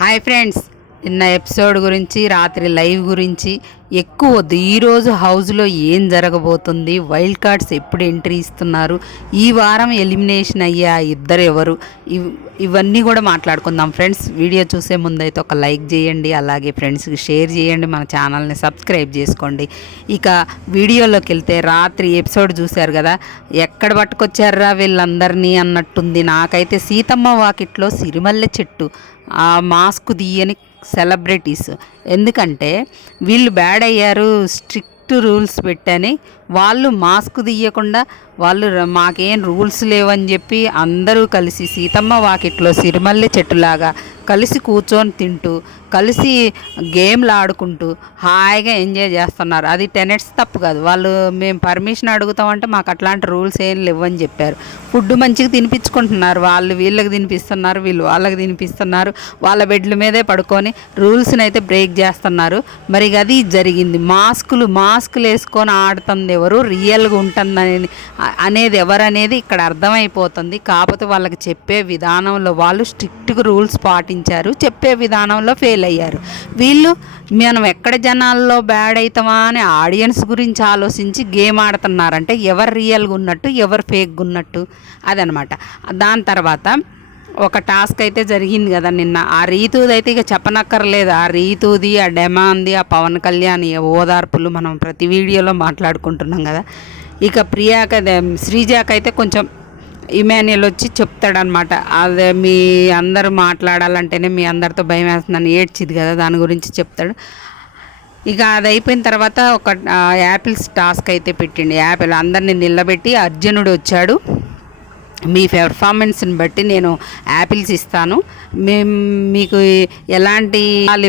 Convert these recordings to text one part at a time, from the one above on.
Hi friends, నిన్న episode గురించి రాత్రి లైవ్ గురించి ఎక్కువ వద్దు. ఈరోజు హౌస్లో ఏం జరగబోతుంది, వైల్డ్ కార్డ్స్ ఎప్పుడు ఎంట్రీ ఇస్తున్నారు, ఈ వారం ఎలిమినేషన్ అయ్యే ఇద్దరు ఎవరు, ఇవన్నీ కూడా మాట్లాడుకుందాం ఫ్రెండ్స్. వీడియో చూసే ముందైతే ఒక లైక్ చేయండి, అలాగే ఫ్రెండ్స్కి షేర్ చేయండి, మన ఛానల్ని సబ్స్క్రైబ్ చేసుకోండి. ఇక వీడియోలోకి వెళ్తే రాత్రి ఎపిసోడ్ చూశారు కదా, ఎక్కడ పట్టుకొచ్చారా వీళ్ళందరినీ అన్నట్టుంది. నాకైతే సీతమ్మ వాకిట్లో సిరిమల్లె చెట్టు, ఆ మాస్క్ తీయని సెలబ్రిటీస్, ఎందుకంటే వీళ్ళు బ్యాడ్ అయ్యారు, స్ట్రిక్ట్ రూల్స్ పెట్టని వాళ్ళు మాస్క్ తీయకుండా వాళ్ళు మాకేం రూల్స్ లేవని చెప్పి అందరూ కలిసి సీతమ్మ వాకిట్లో సిరిమల్లె చెట్టులాగా కలిసి కూర్చొని తింటూ కలిసి గేమ్లు ఆడుకుంటూ హాయిగా ఎంజాయ్ చేస్తున్నారు. అది టెనెట్స్ తప్పు కాదు. వాళ్ళు మేము పర్మిషన్ అడుగుతామంటే మాకు అట్లాంటి రూల్స్ ఏం లేవని చెప్పారు. ఫుడ్ మంచిగా తినిపించుకుంటున్నారు, వాళ్ళు వీళ్ళకి తినిపిస్తున్నారు, వీళ్ళు వాళ్ళకి తినిపిస్తున్నారు, వాళ్ళ బెడ్ల మీదే పడుకొని రూల్స్ని అయితే బ్రేక్ చేస్తున్నారు. మరి అది జరిగింది. మాస్కులు వేసుకొని ఆడుతుంది ఎవరు, రియల్గా ఉంటుందని అనేది ఎవరనేది ఇక్కడ అర్థమైపోతుంది. కాకపోతే వాళ్ళకి చెప్పే విధానంలో వాళ్ళు స్ట్రిక్ట్గా రూల్స్ పాటించారు, చెప్పే విధానంలో ఫెయిల్ అయ్యారు. వీళ్ళు మనం ఎక్కడ జనాల్లో బ్యాడ్ అవుతామా అని ఆడియన్స్ గురించి ఆలోచించి గేమ్ ఆడుతున్నారంటే ఎవరు రియల్గా ఉన్నట్టు ఎవరు ఫేక్గా ఉన్నట్టు అదనమాట. దాని తర్వాత ఒక టాస్క్ అయితే జరిగింది కదా నిన్న. ఆ రీతుది అయితే ఇక చెప్పనక్కర్లేదు. ఆ రీతుది, ఆ డెమాంది, ఆ పవన్ కళ్యాణ్ ఓదార్పులు మనం ప్రతి వీడియోలో మాట్లాడుకుంటున్నాం కదా. ఇక శ్రీజాకైతే కొంచెం ఇమాన్యుల్ వచ్చి చెప్తాడనమాట, అదే మీ అందరూ మాట్లాడాలంటేనే మీ అందరితో భయం వేస్తుందని ఏడ్చిది కదా, దాని గురించి చెప్తాడు. ఇక అది అయిపోయిన తర్వాత ఒక యాపిల్స్ టాస్క్ అయితే పెట్టిండు. యాపిల్ అందరినీ నిలబెట్టి అర్జునుడు వచ్చాడు, మీ పెర్ఫార్మెన్స్ని బట్టి నేను యాపిల్స్ ఇస్తాను, మీకు ఎలాంటి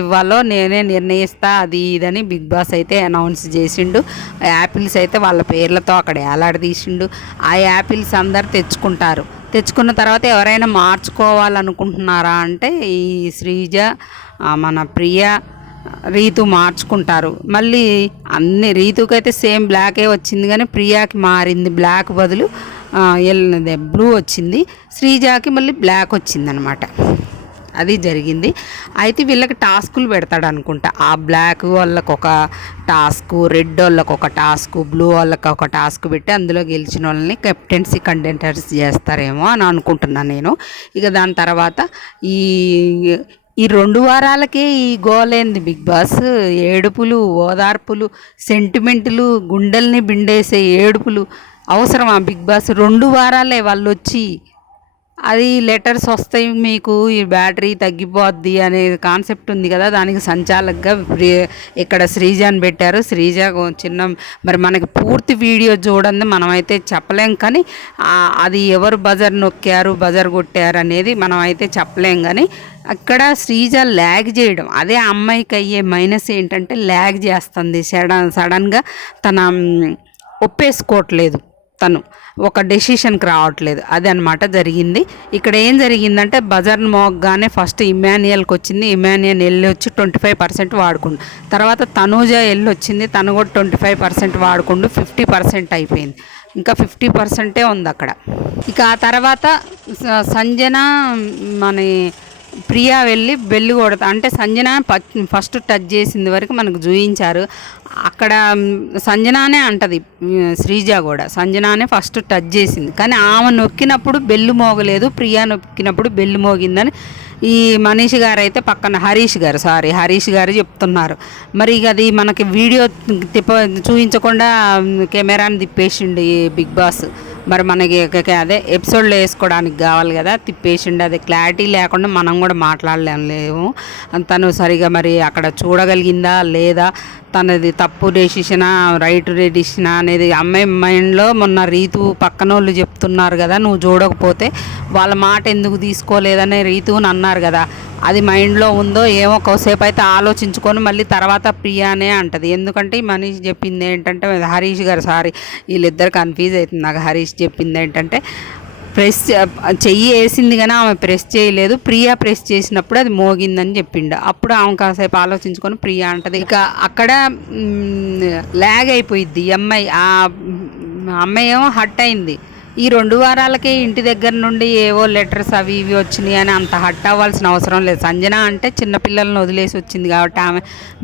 ఇవ్వాలో నేనే నిర్ణయిస్తా, అది ఇదని బిగ్ బాస్ అయితే అనౌన్స్ చేసిండు. యాపిల్స్ అయితే వాళ్ళ పేర్లతో అక్కడ ఏలాడదీసిండు. ఆ యాపిల్స్ అందరు తెచ్చుకుంటారు. తెచ్చుకున్న తర్వాత ఎవరైనా మార్చుకోవాలనుకుంటున్నారా అంటే ఈ శ్రీజ, మన ప్రియ, రీతు మార్చుకుంటారు. మళ్ళీ అన్ని రీతుకైతే సేమ్ బ్లాకే వచ్చింది, కానీ ప్రియాకి మారింది, బ్లాక్ బదులు బ్లూ వచ్చింది. శ్రీజాకి మళ్ళీ బ్లాక్ వచ్చిందనమాట. అది జరిగింది. అయితే వీళ్ళకి టాస్కులు పెడతాడు అనుకుంటా. ఆ బ్లాక్ వాళ్ళకి ఒక టాస్క్, రెడ్ వాళ్ళకి ఒక టాస్క్, బ్లూ వాళ్ళకి ఒక టాస్క్ పెట్టి అందులో గెలిచిన వాళ్ళని కెప్టెన్సీ కంటెంటర్స్ చేస్తారేమో అని అనుకుంటున్నాను నేను. ఇక దాని తర్వాత ఈ 2 వారాలకే ఈ గోలేంది బిగ్ బాస్. ఏడుపులు, ఓదార్పులు, సెంటిమెంటులు, గుండెల్ని బిండేసే ఏడుపులు అవసరమా బిగ్ బాస్? 2 వారాలే వాళ్ళు వచ్చి, అది లెటర్స్ వస్తాయి మీకు, ఈ బ్యాటరీ తగ్గిపోద్ది అనే కాన్సెప్ట్ ఉంది కదా, దానికి సంచాలకుగా ఇక్కడ శ్రీజాని పెట్టారు. శ్రీజ చిన్న, మరి మనకి పూర్తి వీడియో చూడండి, మనమైతే చెప్పలేం, కానీ అది ఎవరు బజర్ నొక్కారు, బజర్ కొట్టారు అనేది మనం అయితే చెప్పలేం. కానీ అక్కడ శ్రీజ ల్యాగ్ చేయడం, అదే అమ్మాయికి అయ్యే మైనస్ ఏంటంటే ల్యాగ్ చేస్తుంది. సడన్గా తన ఒప్పేసుకోవట్లేదు, తను ఒక డెసిషన్కి రావట్లేదు, అది అనమాట జరిగింది. ఇక్కడ ఏం జరిగిందంటే బజర్ మోగ్గానే ఫస్ట్ ఇమాన్యుయల్కి వచ్చింది. ఇమాన్యుయల్ వెళ్ళి వచ్చి 25% వాడుకుండు. తర్వాత తనూజ వెళ్ళి వచ్చింది, తను కూడా 25% వాడుకుండు. 50% అయిపోయింది, ఇంకా 50%ఏ ఉంది అక్కడ. ఇక ఆ తర్వాత సంజన, మన ప్రియా వెళ్ళి బెల్లు కొడతా అంటే సంజన ఫస్ట్ టచ్ చేసింది వరకు మనకు చూయించారు. అక్కడ సంజనానే అంటది శ్రీజ కూడా, సంజనానే ఫస్ట్ టచ్ చేసింది, కానీ ఆమె నొక్కినప్పుడు బెల్లు మోగలేదు, ప్రియా నొక్కినప్పుడు బెల్లు మోగిందని ఈ మనీష్ గారు అయితే పక్కన హరీష్ గారు చెప్తున్నారు. మరి ఇక అది మనకి వీడియో చూపించకుండా కెమెరాని తిప్పేసిండు ఈ బిగ్ బాస్. మరి మనకి అదే ఎపిసోడ్లో వేసుకోవడానికి కావాలి కదా, తిప్పేసిండు. అది క్లారిటీ లేకుండా మనం కూడా మాట్లాడలేము. తను సరిగా మరి అక్కడ చూడగలిగిందా లేదా, తనది తప్పు డెసిషనా రైట్ డెసిషనా అనేది అమ్మాయి మైండ్లో. మొన్న రీతు పక్కన వాళ్ళు చెప్తున్నారు కదా, నువ్వు చూడకపోతే వాళ్ళ మాట ఎందుకు తీసుకోలేదనే రీతుని అన్నారు కదా, అది మైండ్లో ఉందో ఏమో. ఒకసేపు అయితే ఆలోచించుకొని మళ్ళీ తర్వాత ప్రియానే అంటది. ఎందుకంటే మనీష్ చెప్పింది ఏంటంటే, హరీష్ గారు వీళ్ళిద్దరు కన్ఫ్యూజ్ అవుతుంది నాకు. హరీష్ చెప్పింది ఏంటంటే ప్రెస్ చెయ్యి వేసింది కానీ ఆమె ప్రెస్ చేయలేదు, ప్రియా ప్రెస్ చేసినప్పుడు అది మోగిందని చెప్పిండు. అప్పుడు ఆమె కాసేపు ఆలోచించుకొని ప్రియా అంటది. ఇక అక్కడ ల్యాగ్ అయిపోయిద్ది. ఆ అమ్మాయి ఏమో హట్ అయింది, ఈ 2 వారాలకే ఇంటి దగ్గర నుండి ఏవో లెటర్స్ అవి ఇవి వచ్చినాయి అని అంత హట్ అవ్వాల్సిన అవసరం లేదు. సంజన అంటే చిన్నపిల్లలను వదిలేసి వచ్చింది కాబట్టి ఆమె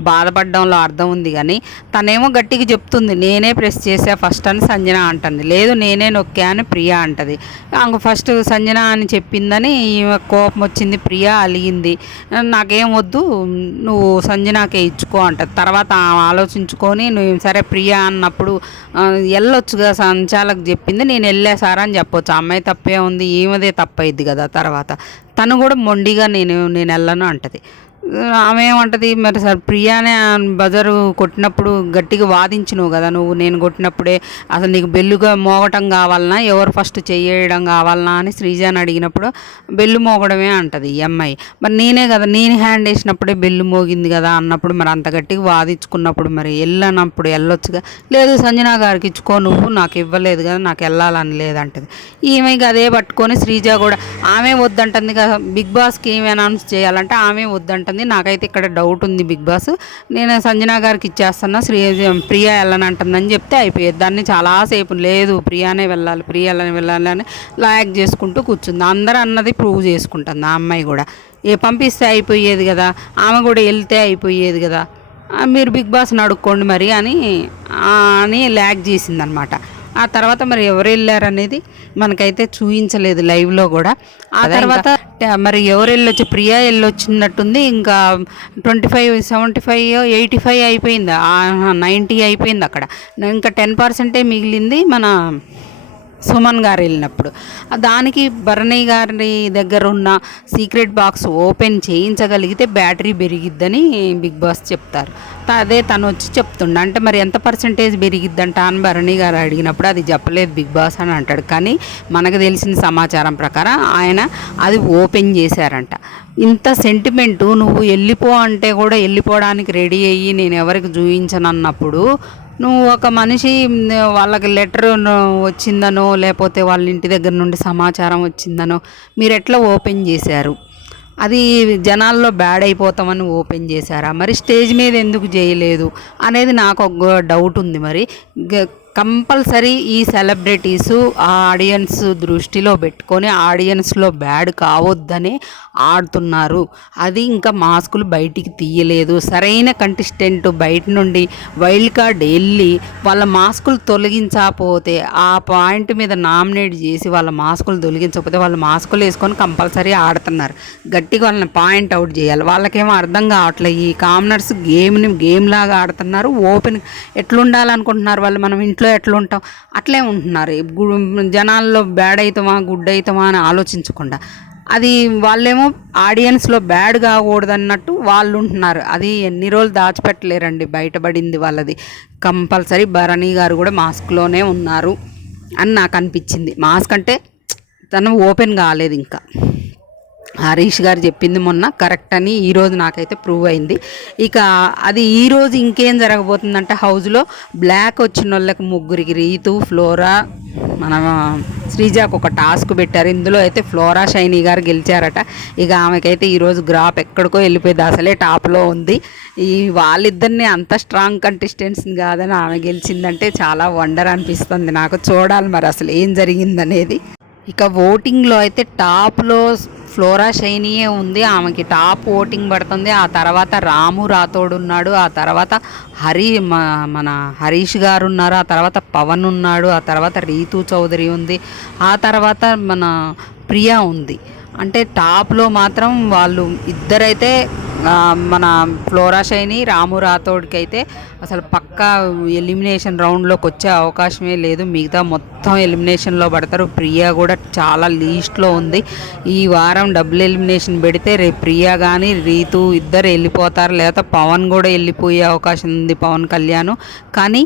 బాధపడడంలో అర్థం ఉంది. కానీ తనేమో గట్టిగా చెప్తుంది, నేనే ప్రెస్ చేసా ఫస్ట్ అని సంజన అంటుంది. లేదు నేనే నొక్కా అని ప్రియా అంటది. ఆమె ఫస్ట్ సంజన అని చెప్పిందని ఈమె కోపం వచ్చింది. ప్రియా అలిగింది, నాకేం వద్దు నువ్వు సంజనాకే ఇచ్చుకో అంటది. తర్వాత ఆలోచించుకొని నువ్వు సరే ప్రియా అన్నప్పుడు వెళ్ళొచ్చుగా సంచాలకు చెప్పింది, నేను వెళ్ళా సార్ అని చెప్పొచ్చు. అమ్మాయి తప్పే ఉంది, ఈమెదే తప్పైద్ది కదా. తర్వాత తను కూడా మొండిగా నేను వెళ్ళను అంటది. ఆమె ఏమంటది, మరి సార్ ప్రియానే బజారు కొట్టినప్పుడు గట్టిగా వాదించినవు కదా నువ్వు, నేను కొట్టినప్పుడే అసలు నీకు బెల్లుగా మోగటం కావాలన్నా ఎవరు ఫస్ట్ చేయడం కావాలన్నా అని శ్రీజాని అడిగినప్పుడు బెల్లు మోగడమే అంటది ఈ అమ్మాయి. మరి నేనే కదా, నేను హ్యాండ్ వేసినప్పుడే బెల్లు మోగింది కదా అన్నప్పుడు మరి అంత గట్టిగా వాదించుకున్నప్పుడు మరి వెళ్ళనప్పుడు వెళ్ళొచ్చుగా. లేదు సంజన గారికి ఇచ్చుకో, నువ్వు నాకు ఇవ్వలేదు కదా, నాకు వెళ్ళాలని లేదంటది. ఈమె అదే పట్టుకొని శ్రీజ కూడా ఆమె వద్దంటుంది కదా, బిగ్ బాస్కి ఏమి అనౌన్స్ చేయాలంటే ఆమె వద్దంటుంది. నాకైతే ఇక్కడ డౌట్ ఉంది బిగ్ బాస్, నేను సంజన గారికి ఇచ్చేస్తున్నా, ప్రియా వెళ్ళనంటుందని చెప్తే అయిపోయేది. దాన్ని చాలాసేపు లేదు ప్రియానే వెళ్ళాలి వెళ్ళాలి అని లాగ్ చేసుకుంటూ కూర్చుంది. అందరూ అన్నది ప్రూవ్ చేసుకుంటుంది ఆ అమ్మాయి కూడా. పంపిస్తే అయిపోయేది కదా, ఆమె కూడా వెళ్తే అయిపోయేది కదా, మీరు బిగ్ బాస్ని అడుక్కోండి మరి అని లాగ్ చేసిందనమాట. ఆ తర్వాత మరి ఎవరు వెళ్ళారనేది మనకైతే చూపించలేదు లైవ్లో కూడా. ఆ తర్వాత మరి ఎవరు వెళ్ళొచ్చు, ప్రియా వెళ్ళొచ్చినట్టుంది. ఇంకా 25, 75, 85 అయిపోయింది, 90 అయిపోయింది అక్కడ. ఇంకా 10% మిగిలింది మన సుమన్ గారు వెళ్ళినప్పుడు. దానికి భరణి గారి దగ్గర ఉన్న సీక్రెట్ బాక్స్ ఓపెన్ చేయించగలిగితే బ్యాటరీ పెరిగిద్దని బిగ్ బాస్ చెప్తారు. అదే తను వచ్చి చెప్తుండ, అంటే మరి ఎంత పర్సంటేజ్ పెరిగిద్దంట అని భరణి గారు అడిగినప్పుడు అది చెప్పలేదు బిగ్ బాస్ అని అంటాడు. కానీ మనకు తెలిసిన సమాచారం ప్రకారం ఆయన అది ఓపెన్ చేశారంట. ఇంత సెంటిమెంటు, నువ్వు వెళ్ళిపో అంటే కూడా వెళ్ళిపోవడానికి రెడీ అయ్యి నేను ఎవరికి చూపించను అన్నప్పుడు నువ్వు ఒక మనిషి వాళ్ళకి లెటర్ వచ్చిందనో లేకపోతే వాళ్ళ ఇంటి దగ్గర నుండి సమాచారం వచ్చిందనో మీరు ఎట్లా ఓపెన్ చేశారు? అది జనాల్లో బ్యాడ్ అయిపోతామని ఓపెన్ చేశారా? మరి స్టేజ్ మీద ఎందుకు చేయలేదు అనేది నాకు ఒక డౌట్ ఉంది. మరి కంపల్సరీ ఈ సెలబ్రిటీసు ఆడియన్స్ దృష్టిలో పెట్టుకొని ఆడియన్స్లో బ్యాడ్ కావద్దని ఆడుతున్నారు. అది ఇంకా మాస్కులు బయటికి తీయలేదు. సరైన కంటెస్టెంట్ బయట నుండి వైల్డ్ కార్డ్ వెళ్ళి వాళ్ళ మాస్కులు తొలగించకపోతే ఆ పాయింట్ మీద నామినేట్ చేసి వాళ్ళ మాస్కులు తొలగించకపోతే వాళ్ళ మాస్కులు వేసుకొని కంపల్సరీ ఆడుతున్నారు. గట్టిగా వాళ్ళని పాయింట్ అవుట్ చేయాలి. వాళ్ళకేమో అర్థం కావట్లేదు. ఈ కామనర్స్ గేమ్ లాగా ఆడుతున్నారు. ఓపెన్ ఎట్లుండాలనుకుంటున్నారు వాళ్ళు, మనం ఇంట్లో ఎట్లుంటాం అట్లే ఉంటున్నారు. జనాల్లో బ్యాడ్ అవుతామా గుడ్ అవుతామా అని ఆలోచించకుండా అది వాళ్ళేమో ఆడియన్స్లో బ్యాడ్ కాకూడదు అన్నట్టు వాళ్ళు ఉంటున్నారు. అది ఎన్ని రోజులు దాచిపెట్టలేరండి, బయటపడింది వాళ్ళది. కంపల్సరీ భరణి గారు కూడా మాస్క్లోనే ఉన్నారు అని నాకు అనిపించింది. మాస్క్ అంటే తను ఓపెన్ కాలేదు. ఇంకా హరీష్ గారు చెప్పింది మొన్న కరెక్ట్ అని ఈరోజు నాకైతే ప్రూవ్ అయింది. ఇక అది ఈరోజు ఇంకేం జరగబోతుందంటే హౌస్లో బ్లాక్ వచ్చిన వాళ్ళకి ముగ్గురికి రీతు, ఫ్లోరా, మన శ్రీజాకు ఒక టాస్క్ పెట్టారు. ఇందులో అయితే ఫ్లోరా షైనీ గారు గెలిచారట. ఇక ఆమెకైతే ఈరోజు గ్రాఫ్ ఎక్కడికో వెళ్ళిపోయింది, అసలే టాప్లో ఉంది. ఈ వాళ్ళిద్దరిని అంత స్ట్రాంగ్ కంటెస్టెంట్స్ని కాదని ఆమె గెలిచిందంటే చాలా వండర్ అనిపిస్తుంది నాకు. చూడాలి మరి అసలు ఏం జరిగిందనేది. ఇక ఓటింగ్లో అయితే టాప్లో ఫ్లోరా షైనీయే ఉంది, ఆమెకి టాప్ ఓటింగ్ పడుతుంది. ఆ తర్వాత రాము రాథోడ్ ఉన్నాడు, ఆ తర్వాత మన హరీష్ గారు ఉన్నారు, ఆ తర్వాత పవన్ ఉన్నాడు, ఆ తర్వాత రీతు చౌదరి ఉంది, ఆ తర్వాత మన ప్రియా ఉంది. అంటే టాప్లో మాత్రం వాళ్ళు ఇద్దరైతే మన ఫ్లోరా షైనీ, రాము రాథోడ్కి అయితే అసలు పక్కా ఎలిమినేషన్ రౌండ్లోకి వచ్చే అవకాశమే లేదు. మిగతా మొత్తం ఎలిమినేషన్లో పడతారు. ప్రియా కూడా చాలా లీస్ట్లో ఉంది. ఈ వారం డబుల్ ఎలిమినేషన్ పెడితే రేపు ప్రియా కానీ రీతు ఇద్దరు వెళ్ళిపోతారు, లేకపోతే పవన్ కూడా వెళ్ళిపోయే అవకాశం ఉంది, పవన్ కళ్యాణ్. కానీ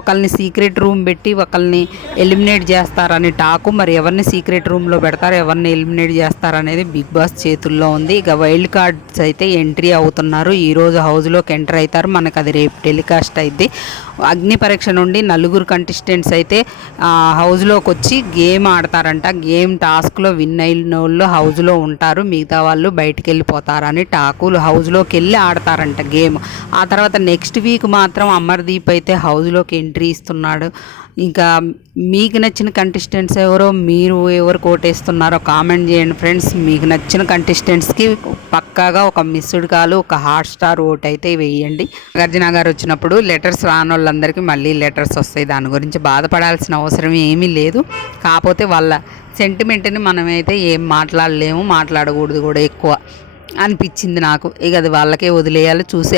ఒకళ్ళని సీక్రెట్ రూమ్ పెట్టి ఒకళ్ళని ఎలిమినేట్ చేస్తారని టాకు. మరి ఎవరిని సీక్రెట్ రూమ్లో పెడతారు, ఎవరిని ఎలిమినేట్ చేస్తారనేది బిగ్ బాస్ చేతుల్లో ఉంది. ఇక వైల్డ్ కార్డ్స్ అయితే ఎంట్రీ అవుతున్నారు. ఈరోజు హౌస్లోకి ఎంటర్ అవుతారు. మనకు అది రేపు టెలికాస్ట్ టెలికాస్ట్ అయింది. అగ్ని పరీక్ష నుండి 4 కంటెస్టెంట్స్ అయితే హౌస్లోకి వచ్చి గేమ్ ఆడతారంట. గేమ్ టాస్క్లో విన్ అయిన వాళ్ళు హౌస్లో ఉంటారు, మిగతా వాళ్ళు బయటికి వెళ్ళిపోతారని టాకులు. హౌస్లోకి వెళ్ళి ఆడతారంట గేమ్. ఆ తర్వాత నెక్స్ట్ వీక్ మాత్రం అమర్దీప్ అయితే హౌస్లోకి ఎంట్రీ ఇస్తున్నాడు. ఇంకా మీకు నచ్చిన కంటెస్టెంట్స్ ఎవరో, మీరు ఎవరు కోటేస్తున్నారో కామెంట్ చేయండి ఫ్రెండ్స్. మీకు నచ్చిన కంటెస్టెంట్స్కి పక్కాగా ఒక మిస్డ్ కాల్, ఒక హాట్‌స్టార్ ఓట్ అయితే వేయండి. నాగార్జున గారు వచ్చినప్పుడు లెటర్స్ రాని వాళ్ళందరికీ మళ్ళీ లెటర్స్ వస్తాయి. దాని గురించి బాధపడాల్సిన అవసరం ఏమీ లేదు. కాకపోతే వాళ్ళ సెంటిమెంట్ని మనమైతే ఏం మాట్లాడలేము, మాట్లాడకూడదు కూడా ఎక్కువ అనిపించింది నాకు. ఇక అది వాళ్ళకే వదిలేయాలి. చూసి